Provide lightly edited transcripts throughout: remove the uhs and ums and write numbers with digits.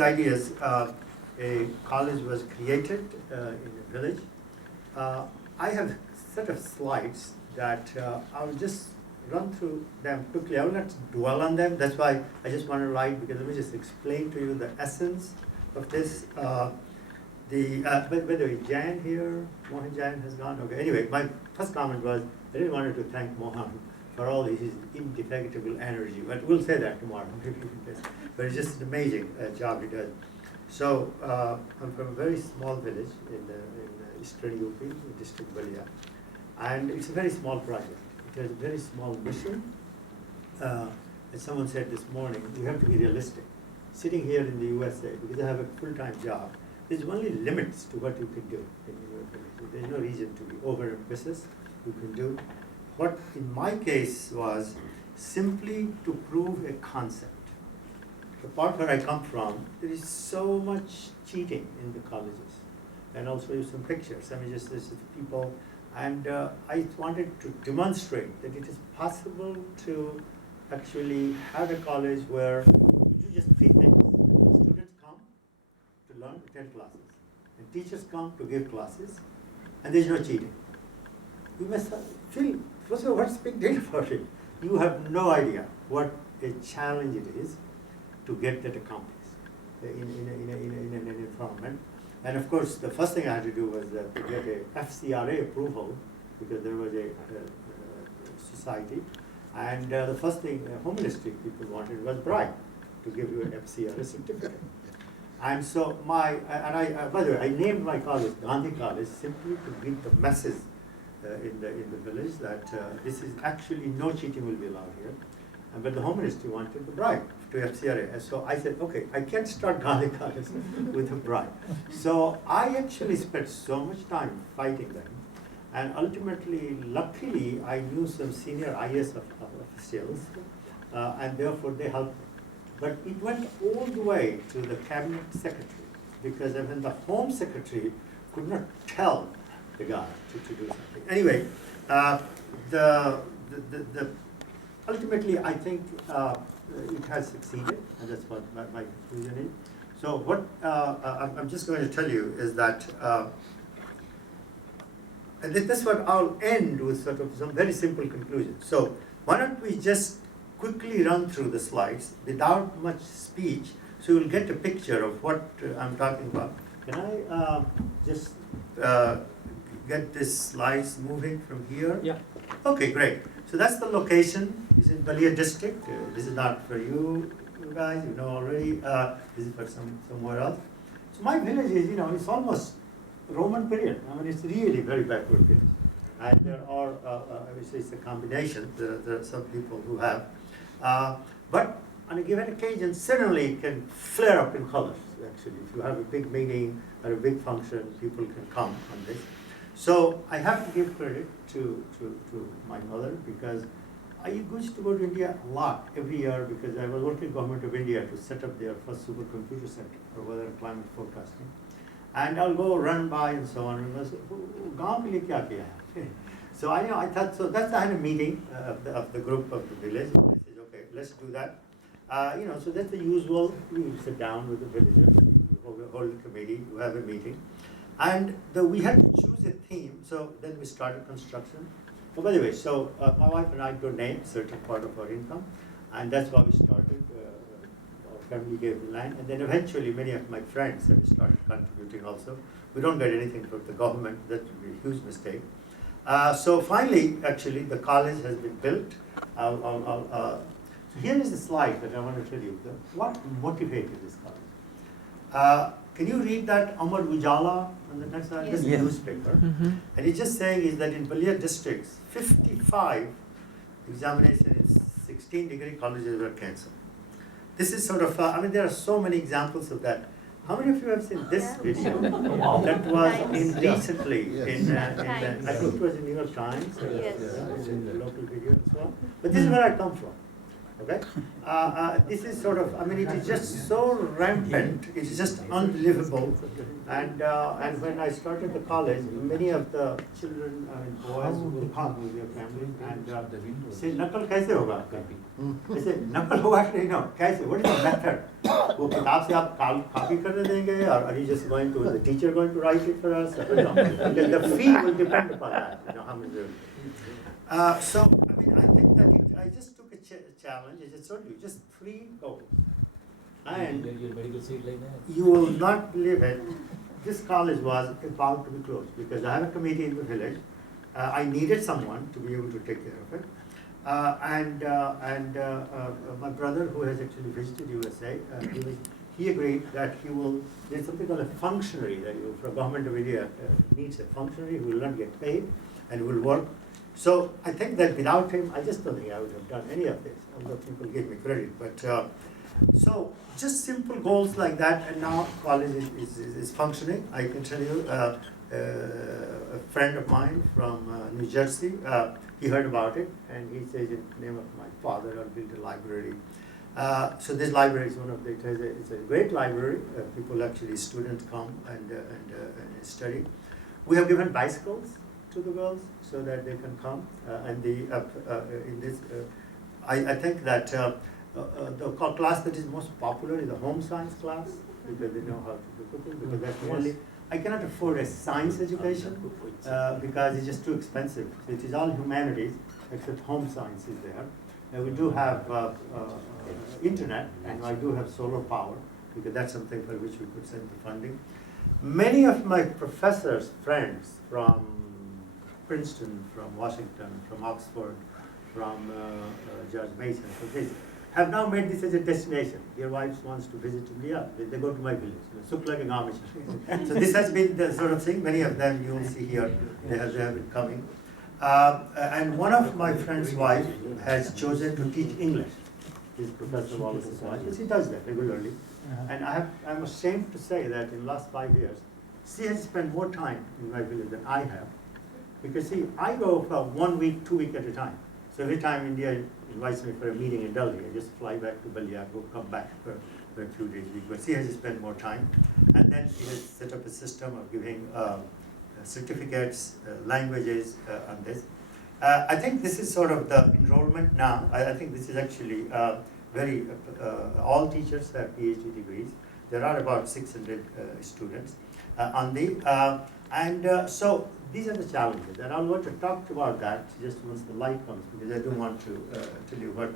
ideas, a college was created in a village. I have a set of slides that I'll just run through them quickly. I will not dwell on them. That's why I just want to write, because let me just explain to you the essence of this. By the way, Jan here, Mohan Jan has gone. Okay, anyway, my first comment was I really wanted to thank Mohan for all his indefatigable energy. But we'll say that tomorrow. But it's just an amazing job he does. So I'm from a very small village in eastern UP, district Balia. And it's a very small project. It has a very small mission. As someone said this morning, you have to be realistic. Sitting here in the USA, because I have a full-time job, there's only limits to what you can do in your village. There's no reason to be overambitious. You can do. What in my case was simply to prove a concept. The part where I come from, there is so much cheating in the colleges. And I'll show you some pictures. I mean, just this people. And I wanted to demonstrate that it is possible to actually have a college where you do just three things. Students come to learn, attend classes. And teachers come to give classes. And there's no cheating. You must feel, first of all, what's the big deal about it? You have no idea what a challenge it is to get that accomplished in an environment. And of course, the first thing I had to do was to get a FCRA approval, because there was a society. And the first thing Home Ministry people wanted was bribe to give you an FCRA certificate. And so by the way, I named my college Gandhi College simply to give the message in the village that this is actually no cheating will be allowed here. But the Home Ministry wanted the bribe to FCRA. And so I said, okay, I can't start Gandhi College with a bribe. So I actually spent so much time fighting them. And ultimately, luckily, I knew some senior IS officials, and therefore they helped me. But it went all the way to the cabinet secretary, because when the Home Secretary could not tell the guy to do something. Anyway, ultimately, I think it has succeeded, and that's what my conclusion is. So what I'm just going to tell you is that, and this is what I'll end with sort of some very simple conclusions. So why don't we just quickly run through the slides without much speech, so you'll get a picture of what I'm talking about. Can I just get these slides moving from here? Yeah. Okay, great. So that's the location. It's in Balia district. This is not for you guys, you know already. This is for somewhere else. So my village is, it's almost Roman period. I mean, it's really very backward period. And there are, obviously it's a combination. There are some people who have. But on a given occasion, suddenly it can flare up in colors, actually. If you have a big meeting or a big function, people can come on this. So I have to give credit to my mother, because I used to go to India a lot every year, because I was working with Government of India to set up their first supercomputer center for weather and climate forecasting. And I'll go run by and so on, and I say, "Gaon ke liye kya kiya hai?" So I thought, so that's the kind of meeting of the group of the village. And I said, okay, let's do that. So that's the usual. We sit down with the villagers, we hold a committee, we have a meeting. And we had to choose a theme, so then we started construction. Oh, by the way, so my wife and I donate a certain part of our income, and that's why we started. Our family gave the land, and then eventually many of my friends have started contributing also. We don't get anything from the government, that would be a huge mistake. So finally, actually, the college has been built. So here is the slide that I want to tell you. What motivated this college? Can you read that Amar Ujala on the next slide? This is a newspaper. Mm-hmm. And it's just saying is that in Balia districts, 55 examinations in 16-degree colleges were cancelled. This is sort of, there are so many examples of that. How many of you have seen this video? That was recently in I think it was in New York Times, in the local video and so on. But this is where I come from. Okay, this is sort of, I mean, it is just so rampant. It is just unbelievable. And when I started the college, many of the children, boys will come with their families and say, "Nakal kaise hoga aapka?" They say, "Nakal hoga nahi, no. Kaise? What is the method? वो किताब से आप copy करने देंगे, or are you just going to, is the teacher going to write it for us? No, the fee will depend upon that. You know how much. So I mean, I think that I just took a challenge. I just told you, just 3 goals, and you will not believe it. This college was about to be closed because I have a committee in the village. I needed someone to be able to take care of it. My brother, who has actually visited USA, he agreed that he will, there's something called a functionary, that you, for government of India, needs a functionary who will not get paid and will work. So I think that without him, I just don't think I would have done any of this, although people give me credit. But so just simple goals like that, and now college is functioning. I can tell you, a friend of mine from New Jersey, he heard about it, and he says, in the name of my father, I'll build a library. So this library is one of the, it's a great library. People actually, students come and study. We have given bicycles to the girls so that they can come. I think that the class that is most popular is the home science class, because they know how to do cooking, because that's the only, I cannot afford a science education because it's just too expensive. It is all humanities, except home science is there. We do have internet, and I do have solar power, because that's something for which we could send the funding. Many of my professors' friends from Princeton, from Washington, from Oxford, from George Mason, from this, have now made this as a destination. Their wives wants to visit India, they go to my village, Shukla ke gaon mein. So this has been the sort of thing. Many of them you will see here, they have been coming. And one of my friend's wife has chosen to teach English. He's Professor of all of his wives. He does that regularly. And I'm ashamed to say that in the last 5 years, she has spent more time in my village than I have. Because see, I go for 1 week, 2 weeks at a time. So every time India invites me for a meeting in Delhi, I just fly back to Balia, come back for a few days a week. But she has spent more time. And then she has set up a system of giving certificates, languages on this. I think this is sort of the enrollment now. I think this is actually all teachers have PhD degrees. There are about 600 students on the, so these are the challenges. And I want to talk about that just once the light comes, because I don't want to tell you what,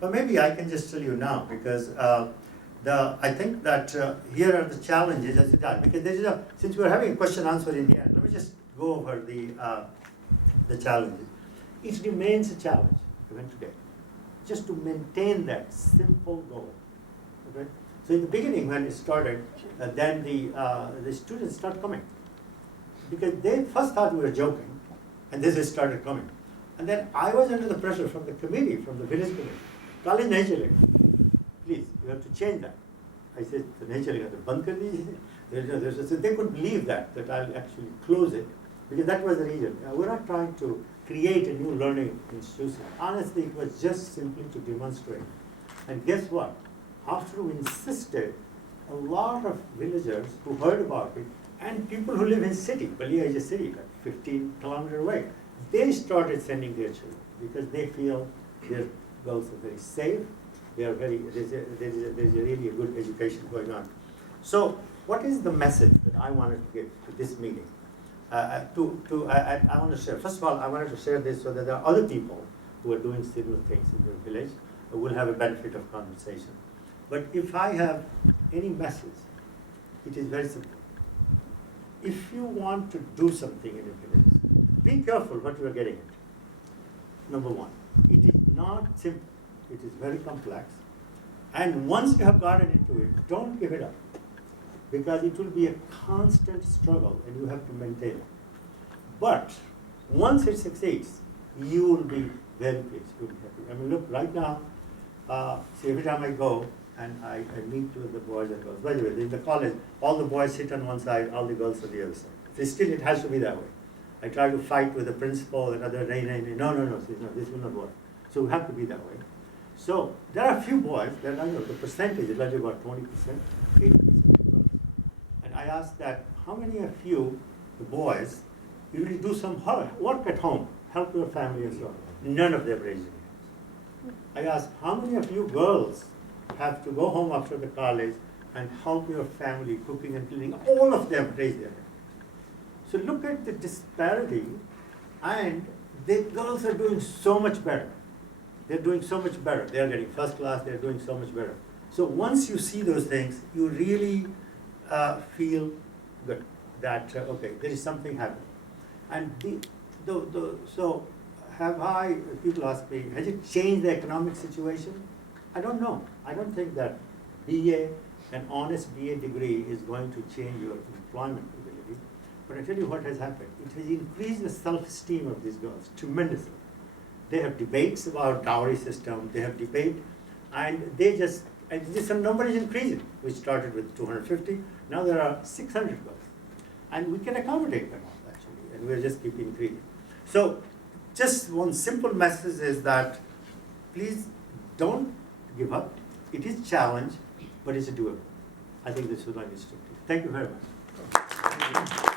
but maybe I can just tell you now, because I think that here are the challenges as it are, because there is since we're having a question answer in the end, let me just go over the challenges. It remains a challenge even today, just to maintain that simple goal. Okay? So in the beginning, when it started, then the students start coming, because they first thought we were joking, and then they started coming. And then I was under the pressure from the committee, from the village committee. College nature, please, you have to change that. I said, the nature, you have to band kar dijiye. So they couldn't believe that I'll actually close it, because that was the reason. We're not trying to create a new learning institution. Honestly, it was just simply to demonstrate. And guess what? After we insisted, a lot of villagers who heard about it, and people who live in city, Balia is a city, like 15 kilometers away, they started sending their children, because they feel their girls are very safe. They are there's really a good education going on. So what is the message that I wanted to give to this meeting? I want to share, first of all, I wanted to share this so that there are other people who are doing similar things in their village who will have a benefit of conversation. But if I have any message, it is very simple. If you want to do something in a village, be careful what you are getting at. Number one, it is not simple. It is very complex. And once you have gotten into it, don't give it up, because it will be a constant struggle and you have to maintain it. But once it succeeds, you will be very pleased, you'll be happy. I mean, look, right now, see, every time I go and I meet with the boys and girls. By the way, in the college, all the boys sit on one side, all the girls on the other side. So still, it has to be that way. I try to fight with the principal and other, no, this will not work. So we have to be that way. So there are a few boys, that I know the percentage is like about 20%, 8% girls. And I asked that, how many of you, the boys, usually do some work at home, help your family and so on? None of them raised their hands. I asked, how many of you girls have to go home after the college and help your family cooking and cleaning? All of them raised their hands. So look at the disparity, and the girls are doing so much better. They're doing so much better. They're getting first class, they're doing so much better. So once you see those things, you really feel good that, okay, there is something happening. And so people ask me, has it changed the economic situation? I don't know. I don't think that BA, an honest BA degree is going to change your employment ability. But I tell you what has happened. It has increased the self-esteem of these girls tremendously. They have debates about dowry system, they have debate, and this number is increasing. We started with 250, now there are 600 girls. And we can accommodate them all, actually, and we're just keeping increasing. So just one simple message is that please don't give up. It is a challenge, but it's doable. I think this was my mistake. Thank you very much.